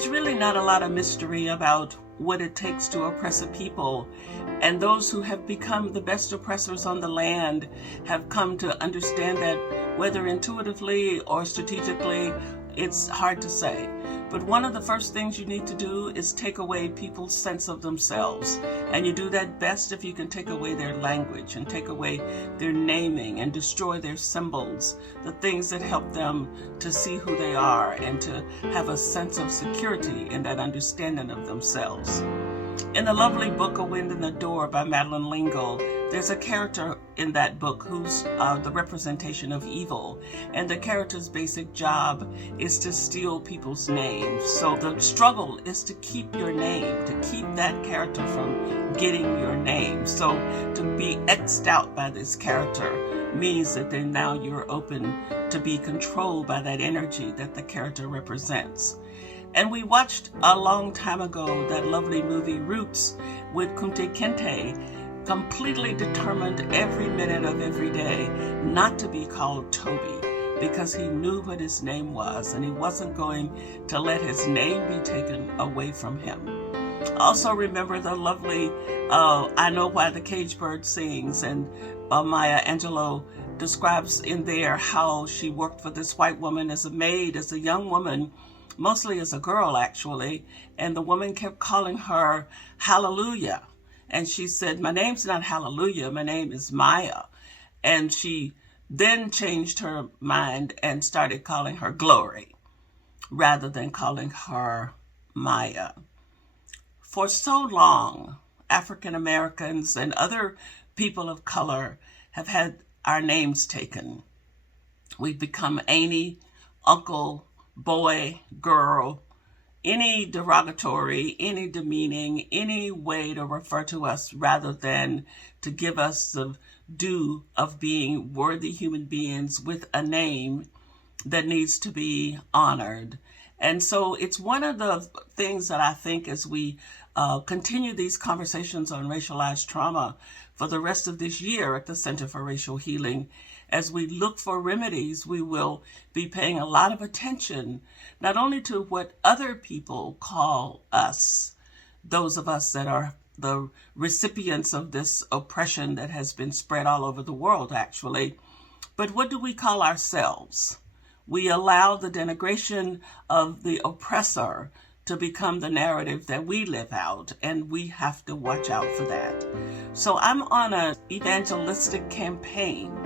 There's really not a lot of mystery about what it takes to oppress a people, and those who have become the best oppressors on the land have come to understand that, whether intuitively or strategically, it's hard to say. But one of the first things you need to do is take away people's sense of themselves. And you do that best if you can take away their language and take away their naming and destroy their symbols, the things that help them to see who they are and to have a sense of security in that understanding of themselves. In the lovely book A Wind in the Door by Madeleine L'Engle, there's a character in that book who's the representation of evil, and the character's basic job is to steal people's names. So the struggle is to keep your name, to keep that character from getting your name. So to be X'd out by this character means that then now you're open to be controlled by that energy that the character represents. And we watched a long time ago that lovely movie Roots with Kunte Kinte, completely determined every minute of every day not to be called Toby, because he knew what his name was and he wasn't going to let his name be taken away from him. Also remember the lovely I Know Why the Cage Bird Sings, and Maya Angelou describes in there how she worked for this white woman as a maid, as a young woman, mostly as a girl actually, and the woman kept calling her Hallelujah. And she said, my name's not Hallelujah, my name is Maya. And she then changed her mind and started calling her Glory rather than calling her Maya. For so long, African Americans and other people of color have had our names taken. We've become Annie, Uncle, boy, girl, any derogatory, any demeaning, any way to refer to us rather than to give us the due of being worthy human beings with a name that needs to be honored. And so it's one of the things that I think as we continue these conversations on racialized trauma for the rest of this year at the Center for Racial Healing, as we look for remedies, we will be paying a lot of attention, not only to what other people call us, those of us that are the recipients of this oppression that has been spread all over the world, actually, but what do we call ourselves? We allow the denigration of the oppressor to become the narrative that we live out, and we have to watch out for that. So I'm on an evangelistic campaign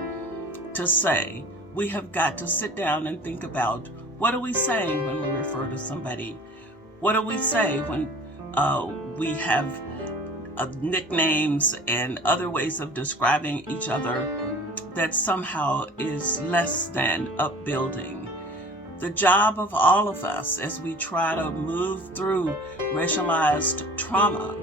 to say we have got to sit down and think about, what are we saying when we refer to somebody? What do we say when we have nicknames and other ways of describing each other that somehow is less than upbuilding? The job of all of us as we try to move through racialized trauma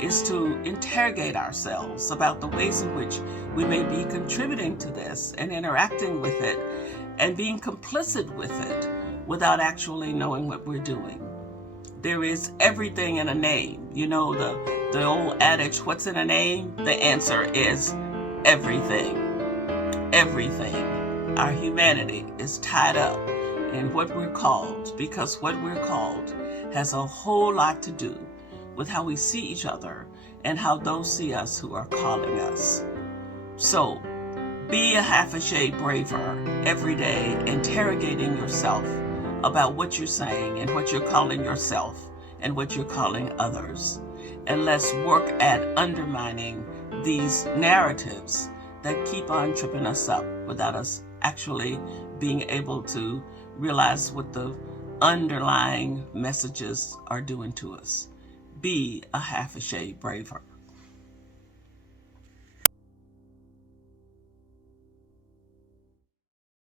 is to interrogate ourselves about the ways in which we may be contributing to this and interacting with it and being complicit with it without actually knowing what we're doing. There is everything in a name. You know the old adage, what's in a name? The answer is everything. Everything. Our humanity is tied up in what we're called, because what we're called has a whole lot to do with how we see each other and how those see us who are calling us. So be a half a shade braver every day, interrogating yourself about what you're saying and what you're calling yourself and what you're calling others. And let's work at undermining these narratives that keep on tripping us up without us actually being able to realize what the underlying messages are doing to us. Be a half a shade braver.